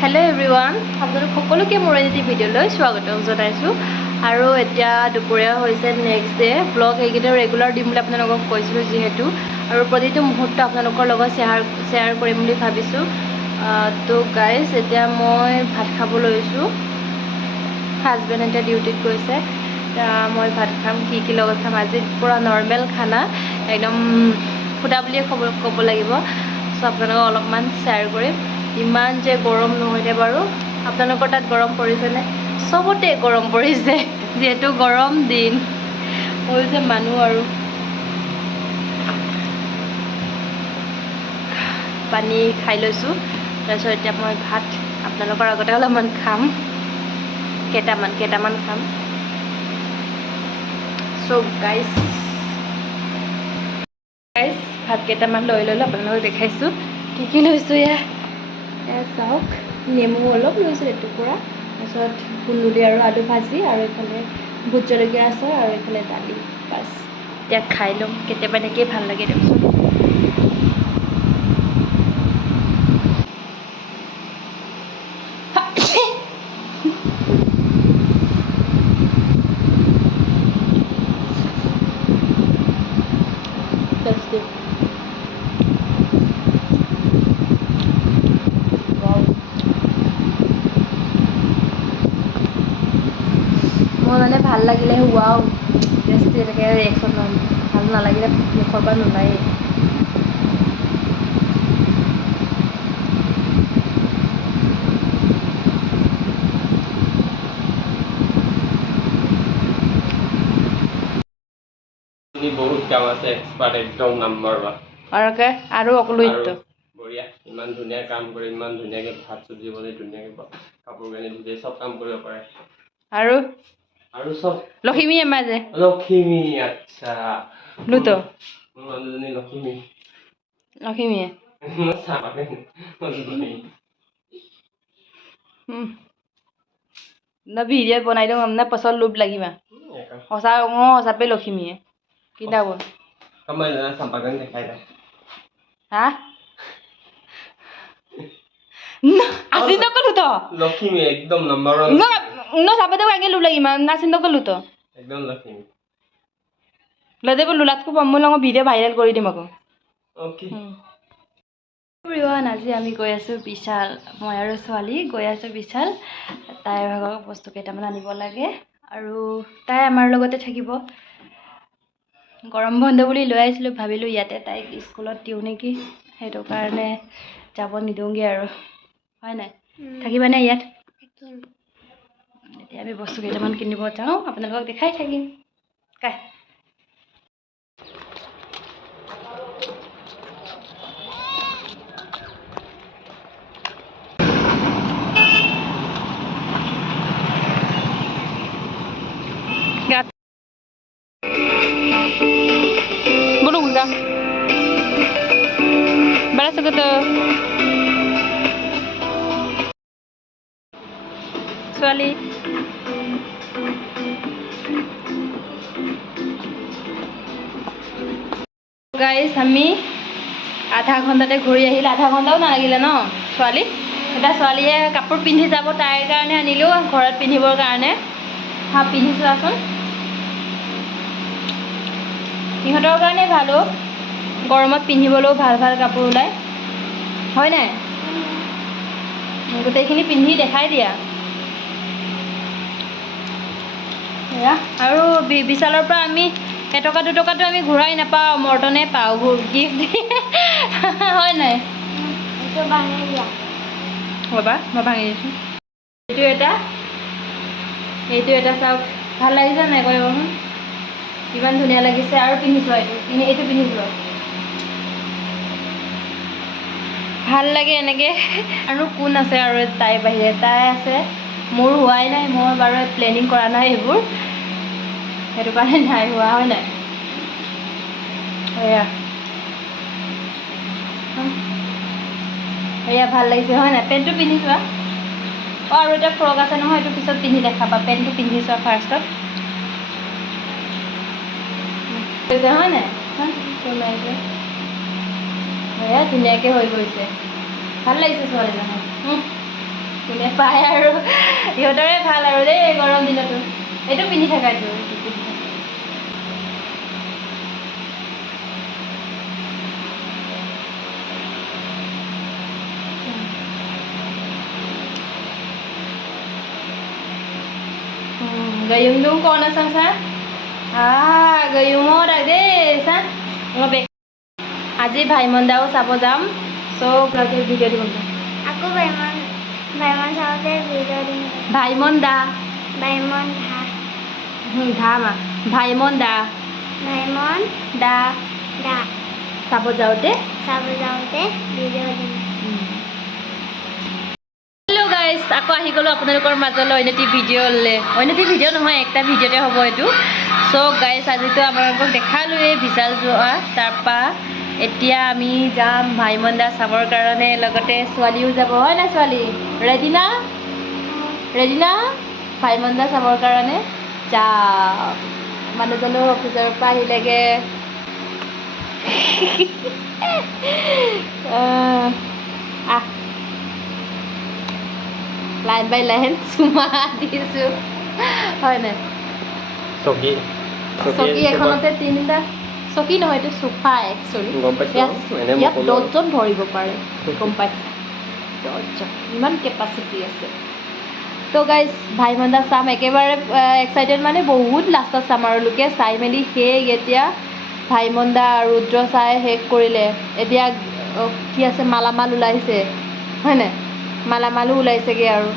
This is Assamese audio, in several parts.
হেল্ল' এভৰিৱান আপোনালোক সকলোকে মোৰ এটি ভিডিঅ'লৈ স্বাগতম জনাইছোঁ। আৰু এতিয়া দুপৰীয়া হৈছে নেক্সট ডে ব্লগ এইকেইটা ৰেগুলাৰ দিম বুলি আপোনালোকক কৈছিলোঁ যিহেতু। আৰু প্ৰতিটো মুহূৰ্ত আপোনালোকৰ লগত শ্বেয়াৰ শ্বেয়াৰ কৰিম বুলি ভাবিছোঁ। তো গাইজ এতিয়া মই ভাত খাব লৈছোঁ। হাজবেণ্ড এতিয়া ডিউটিত গৈছে। মই ভাত খাম কি কি লগত খাম? আজি পূৰা নৰ্মেল খানা একদম সুধা বুলিয়ে ক'ব ক'ব লাগিব। চ' আপোনালোকক অলপমান শ্বেয়াৰ কৰিম। ইমান যে গৰম নহয়নে বাৰু? আপোনালোকৰ তাত গৰম পৰিছেনে? চবতে গৰম পৰিছে যিহেতু গৰম দিন। যে মানুহ আৰু। পানী খাই লৈছোঁ। তাৰপিছত এতিয়া মই ভাত আপোনালোকৰ আগতে অলপমান খাম। কেইটামান কেইটামান খাম। চ' গাইজ গাইজ ভাত কেইটামান লৈ ল'লোঁ আপোনালোকক দেখাইছোঁ। কি কি লৈছোঁ এয়া? চাওক নেমু অলপ লৈছোঁ এটুকুৰা তাৰপিছত কুন্দুলি আৰু আলু ভাজি আৰু এইফালে ভোট জলকীয়া আচাৰ আৰু এইফালে দালি বাছ। এতিয়া খাই ল'ম কেতিয়াবা এনেকেই ভাল লাগে দিয়কচোন। লাগিলে ৱাও টেষ্টি এনেকৈ ৰিয়েকশ্যন ল'ম ভালো নালাগিলে মুখৰ পৰা নোলায়েই বহুত কাম আছে এক্সপাৰ্ট একদম নাম্বাৰ ওৱান আৰু আৰু অকলুইত বঢ়িয়া ইমান ধুনীয়া কাম কৰে ইমান ধুনীয়াকৈ ভাত চব্জি বনাই ধুনীয়াকৈ কাপোৰ কানি ধুই চব কাম কৰিব পাৰে। আৰু আৰু চব লখিমী যে লখিমী আচ্ছা। লুতো। লখিমী লখিমীয়ে পালে মানুহজনী না ভিডিঅ' বনাই দিওঁ মানে পাছত লোভ লাগিমা সঁচা অঁ সঁচাপে লখিমীয়ে কিনা বল হা? আছিন কলো তো। লখিমী একদম নাম্বাৰ ওৱান ন ন সাপতে আগে লোভ লাগিমা নাচিন কলো তো একদম লখিমী লদেব লোলাতকো মই লগত ভিডিঅ' ভাইৰেল কৰি দিম আকৌ অ'কে এভৰিৱান আজি আমি গৈ আছোঁ বিশাল মই আৰু ছোৱালী গৈ আছোঁ বিশাল তাইৰ ভাগৰ বস্তু কেইটামান আনিব লাগে আৰু তাই আমাৰ লগতে থাকিব গৰম বন্ধ বুলি লৈ আহিছিলোঁ ভাবিলোঁ ইয়াতে তাইক স্কুলত দিওঁ নেকি সেইটো কাৰণে যাব নিদিওঁগৈ আৰু হয় নাই থাকিবানে ইয়াত এতিয়া আমি বস্তু কেইটামান কিনিব যাওঁ আপোনালোকক দেখাই থাকিম কাই Gat. Bulong ka. Bala guys আমি আধা ঘণ্টাতে ঘূৰি আহিলে আধা ঘণ্টাও নালাগিলে ন ছোৱালী? এতিয়া ছোৱালীয়ে কাপোৰ পিন্ধি যাব তাইৰ কাৰণে আনিলোঁ ঘৰত পিন্ধিবৰ কাৰণে। হা পিন্ধি চোৱাচোন সিহঁতৰ কাৰণে ভাল গৰমত পিন্ধিবলৈও ভাল ভাল কাপোৰ ওলায়। হয় নাই? গোটেইখিনি পিন্ধি দেখাই দিয়া। আৰু বিশালৰ পৰা আমি এটকা দুটকাটো আমি ঘূৰাই নাপাওঁ মৰ্টনে পাওঁ গিফ্ট হয় নাই? ৰ'বা মই ভাঙি দিছোঁ। এইটো এটা এইটো এটা চাওক। ভাল লাগিছে নাই কৰিবচোন? ইমান ধুনীয়া লাগিছে। আৰু পিন্ধিছোঁ এইটো। এনে এইটো পিন্ধিছোঁ। ভাল লাগে এনেকৈ। আৰু কোন আছে আৰু তাইৰ বাহিৰে? তাই আছে। মোৰ হোৱাই নাই মই বাৰু প্লেনিং কৰা নাই এইবোৰ। সেইটো কাৰণে নাই হোৱা হয় নাই? এয়া। এয়া ভাল লাগিছে হয় নাই? পেণ্টটো পিন্ধি চোৱা অঁ আৰু এটা ফ্ৰক আছে নহয় এইটো পিছত পিন্ধি দেখাবা পেণ্টটো পিন্ধি চোৱা ফাৰ্ষ্টত। হয় নাই? এয়া ধুনীয়াকৈ হৈ গৈছে। ভাল লাগিছে ছোৱালীজনীৰ কোনে পায় আৰু। সিহঁতৰে ভাল আৰু দেই গৰম দিনতো। এইটো পিন্ধি থাকা এইটো এইটো পিন্ধি থাকা। Hmm, gayung dong ko na sang sa? Ah, gayung mo ra de sa? Mga be. আজি ভাইমন দাও চাব যাম চ' ব্লগে ভিডিঅ' দিম আকৌ বাইমন বাইমন চাওঁতে ভিডিঅ' দিম ভাইমন দা বাইমন ধা হুম, ধা মা ভাইমন দা বাইমন দা দা চাব যাওঁতে চাব যাওঁতে ভিডিঅ' দিম আকৌ আহি গ'লোঁ আপোনালোকৰ মাজলৈ অন্য এটি ভিডিঅ'লৈ অন্য এটি ভিডিঅ' নহয় একটা ভিডিঅ'তে হ'ব এইটো। চ' গাইজ আজিতো আপোনালোকক দেখালোৱেই বিশাল যোৱা তাৰপৰা এতিয়া আমি যাম ভাইমন দা চাবৰ কাৰণে লগতে ছোৱালীও যাব। হয় নাই ছোৱালী? ৰেডি না? ৰেডি না? ভাইমন দা চাবৰ কাৰণে? যা মানুহজনো অফিচৰ পৰা আহিলেগৈ। আহ, আহ। লাইন বাই লাইন চুমা দিছোঁ হয় নাই চকী চকী এখনতে তিনিটা চকী নহয় এইটো চোফা একচুৱেলি ইয়াত। দহজন ধৰিব পাৰে গম পাইছা দহজন ইমান কেপাচিটি আছে তো গাইজ ভাই মন্দা চাম একেবাৰে এক্সাইটেড মানে বহুত লাষ্টত চাম আৰু লোকে চাই মেলি শেষ এতিয়া ভাইমন্দা আৰু ৰুদ্ৰ চাই শেষ কৰিলে এতিয়া কি আছে মালামাল ওলাইছে হয় নাই মালামালো ওলাইছেগৈ আৰু।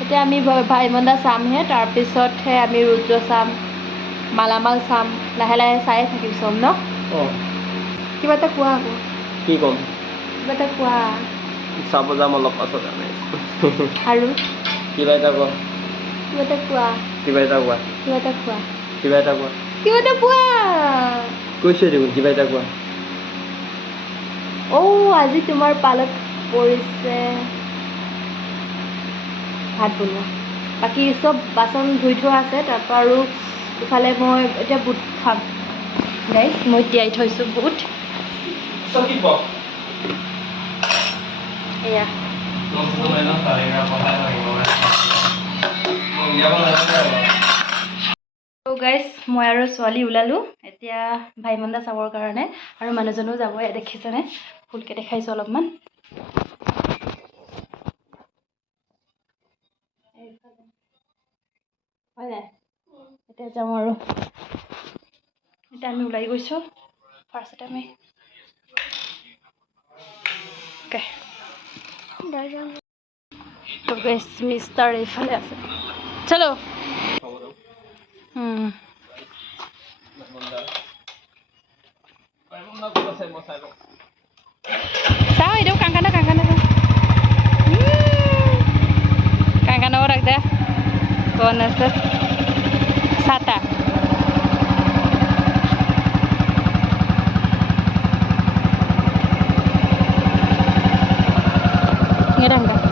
এতিয়া আমি ভাইমন্দা চামহে তাৰপিছতহে আমি ৰুদ্ৰ চাম মালামাল চাম লাহে লাহে চায়ে থাকিম চব ন? অঁ। কিবা এটা কোৱা আকৌ। কি ক'ম? কিবা এটা কোৱা। চাব যাম অলপ পাছত আৰু? কিবা এটা কোৱা। কিবা এটা কোৱা। কিবা এটা কোৱা। কিবা এটা কোৱা। কিবা এটা কোৱা। কিবা এটা কোৱা। কৈছোঁ দেখোন কিবা এটা কোৱা। অ' আজি তোমাৰ পালত পৰিছে। ভাত বনোৱা। বাকী চব বাচন ধুই থোৱা আছে তাৰপৰা আৰু ইফালে মই এতিয়া বুট খাম। গাইজ মই তিয়াই থৈছোঁ বুট। এয়া। গাইজ মই আৰু। ছোৱালী ওলালোঁ। এতিয়া ভাইমন্দা চাবৰ কাৰণে আৰু মানুহজনো যাব দেখিছেনে? ফুলকৈ দেখাইছোঁ অলপমান। এতিয়া যাওঁ আৰু এতিয়া আমি ওলাই গৈছোঁ ফাৰ্ষ্টতে আমি অ'কে মিষ্টাৰ এইফালে আছে চলো Sao Wonderful Sata Ngerang gak?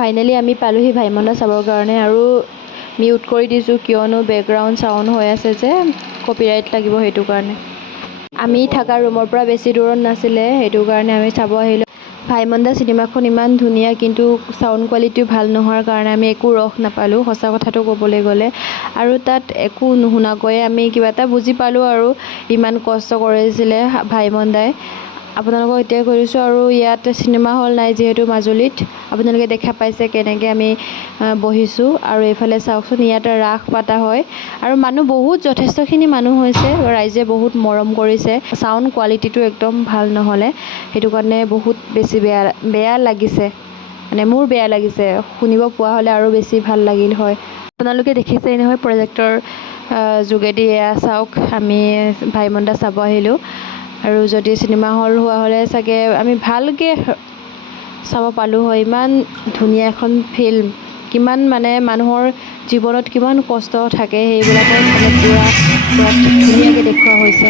Finally আমি পালোহি ভাইমন্দা চাবৰ কাৰণে আৰু মিউট কৰি দিছোঁ কিয়নো বেকগ্ৰাউণ্ড চাউণ্ড হৈ আছে যে কপিৰাইট লাগিব সেইটো কাৰণে। আমি থকা ৰুমৰ পৰা বেছি দূৰত নাছিলে সেইটো কাৰণে আমি চাব আহিলোঁ। ভাইমন্দা চিনেমাখন ইমান ধুনীয়া কিন্তু চাউণ্ড কোৱালিটি ভাল নোহোৱাৰ কাৰণে আমি একো ৰস নাপালোঁ সঁচা কথাটো ক'বলৈ গ'লে। আৰু তাত একো নুশুনাকৈয়ে আমি কিবা এটা বুজি পালোঁ আৰু ইমান কষ্ট কৰিছিলে ভাইমন্দাই আপোনালোকক এতিয়া কৰিছোঁ আৰু ইয়াত চিনেমা হল নাই যিহেতু মাজুলীত। আপোনালোকে দেখা পাইছে কেনেকৈ আমি বহিছোঁ। আৰু এইফালে চাওকচোন ইয়াত ৰাস পতা হয়। আৰু মানুহ বহুত যথেষ্টখিনি মানুহ হৈছে। ৰাইজে বহুত মৰম কৰিছে। চাউণ্ড কোৱালিটিটো একদম ভাল নহ'লে। সেইটো কাৰণে বহুত বেছি বেয়া বেয়া লাগিছে। মানে মোৰ বেয়া লাগিছে। শুনিব পোৱা হ'লে আৰু বেছি ভাল লাগিল হয়। আপোনালোকে দেখিছেই নহয় প্ৰজেক্টৰ যোগেদি এয়া চাওক। আমি ভাইমন্দা চাব আহিলোঁ। আৰু যদি চিনেমা হল হোৱা হ'লে চাগে আমি ভালকৈ চাব পালোঁ হয় ইমান ধুনীয়া এখন ফিল্ম কিমান মানে মানুহৰ জীৱনত কিমান কষ্ট থাকে সেইবিলাকে মানে পূৰা ধুনীয়াকৈ দেখুওৱা হৈছে